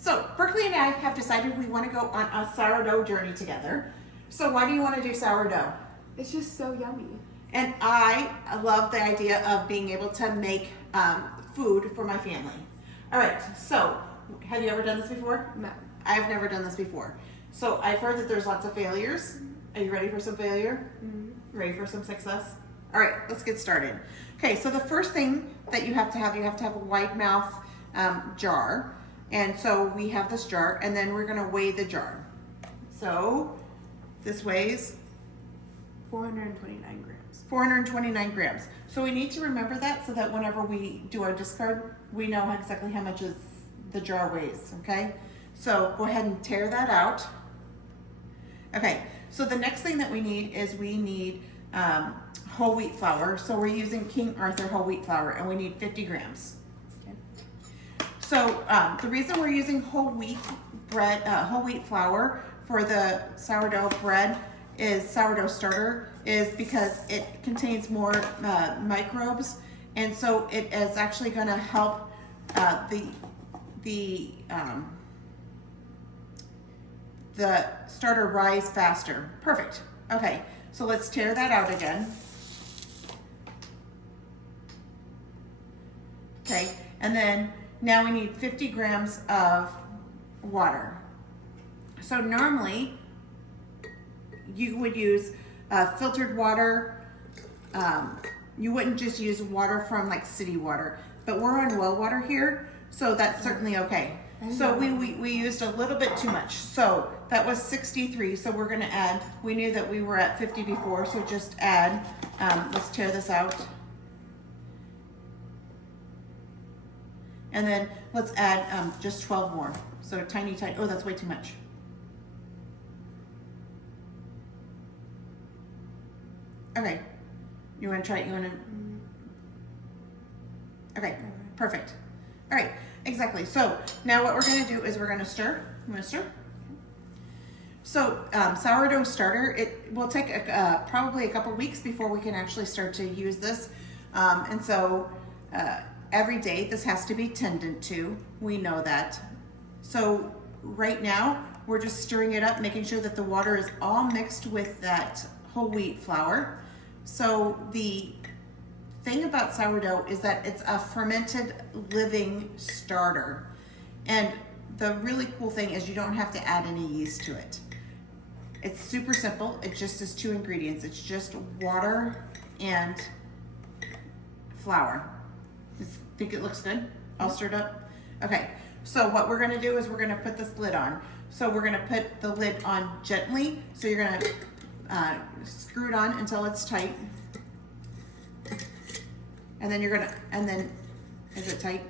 So Berkeley and I have decided we want to go on a sourdough journey together. So why do you want to do sourdough? It's just so yummy. And I love the idea of being able to make food for my family. All right, so have you ever done this before? No. I've never done this before. So I've heard that there's lots of failures. Are you ready for some failure? Mm-hmm. Ready for some success? All right, let's get started. Okay, so the first thing that you have to have a wide mouth jar. And so we have this jar, and then we're gonna weigh the jar. So this weighs 429 grams. 429 grams. So we need to remember that so that whenever we do our discard, we know exactly how much the jar weighs, okay? So go ahead and tear that out. Okay, so the next thing that we need is whole wheat flour. So we're using King Arthur whole wheat flour, and we need 50 grams. Okay. So the reason we're using whole wheat flour for the sourdough bread is sourdough starter is because it contains more microbes, and so it is actually going to help the starter rise faster. Perfect. Okay, so let's tear that out again. Okay, and then now we need 50 grams of water. So normally you would use filtered water. You wouldn't just use water from like city water, but we're on well water here, so that's certainly okay. So we used a little bit too much. So that was 63, so we're gonna add, we knew that we were at 50 before, so just add, let's tear this out. And then let's add just 12 more. So tiny, oh, that's way too much. Okay, you wanna try it, okay, perfect. All right, exactly. So now what we're gonna do is we're gonna stir. You wanna stir? So sourdough starter, it will take probably a couple weeks before we can actually start to use this. And so every day this has to be tended to. We know that. So right now we're just stirring it up, making sure that the water is all mixed with that whole wheat flour. So the thing about sourdough is that it's a fermented living starter. And the really cool thing is you don't have to add any yeast to it. It's super simple. It just is 2 ingredients. It's just water and flour. Think it looks good? All stirred up? Okay, so what we're gonna do is we're gonna put this lid on. So we're gonna put the lid on gently. So you're gonna screw it on until it's tight. And then is it tight?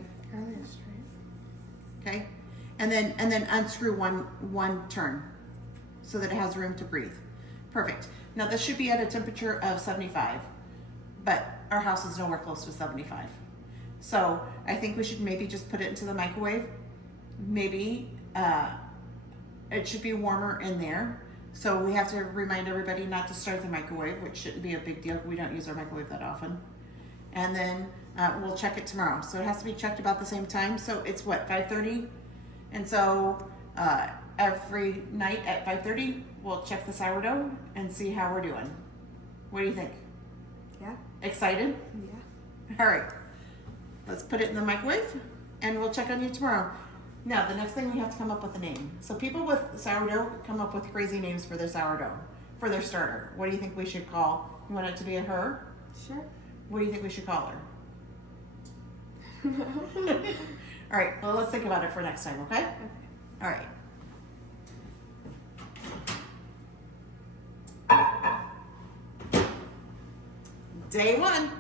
Okay, and then unscrew one turn so that it has room to breathe. Perfect. Now this should be at a temperature of 75, but our house is nowhere close to 75. So I think we should maybe just put it into the microwave. Maybe it should be warmer in there. So we have to remind everybody not to start the microwave, which shouldn't be a big deal. We don't use our microwave that often. And then we'll check it tomorrow. So it has to be checked about the same time. So it's what, 5:30? And so every night at 5:30, we'll check the sourdough and see how we're doing. What do you think? Yeah. Excited? Yeah. All right. Let's put it in the microwave and we'll check on you tomorrow. Now, the next thing we have to come up with a name. So people with sourdough come up with crazy names for their sourdough, for their starter. What do you think we should call? You want it to be a her? Sure. What do you think we should call her? All right, well, let's think about it for next time, okay? Okay. All right. Day 1.